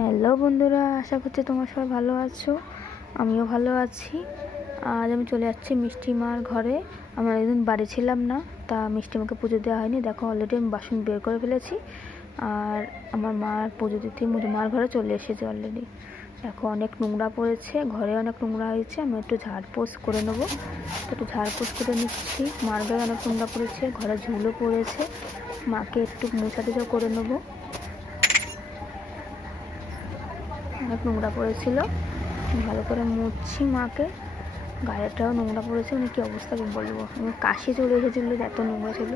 Hello বন্ধুরা, আশা করছি তোমরা সবাই ভালো আছো। আমিও ভালো আছি। আজ আমি চলে যাচ্ছি মিষ্টি মার ঘরে। আমরা একদিন বাড়ি ছিলাম না, তা মিষ্টি মাকে পুজো দেওয়া হয়নি। দেখো অলরেডি আমি বাসন বের করে ফেলেছি, আর আমার মার পুজো দিতে মার ঘরে চলে এসেছে অলরেডি। দেখো অনেক নোংরা পড়েছে, ঘরে অনেক নোংরা হয়েছে। আমি একটু ঝাড়পোছ করে নেবো, একটু ঝাড়পোছ করে নিচ্ছি। মার গায়ে অনেক নোংরা পড়েছে, ঘরে ঝুলো পড়েছে, মাকে একটু মোছা টোছা করে নেবো। অনেক নোংরা পড়েছিল, ভালো করে মুছছি মাকে। গায়েটাও নোংরা পড়েছে, মানে কী অবস্থা বলবো। আমার কাশি চলে এসেছিলো, এত নোংরা ছিল।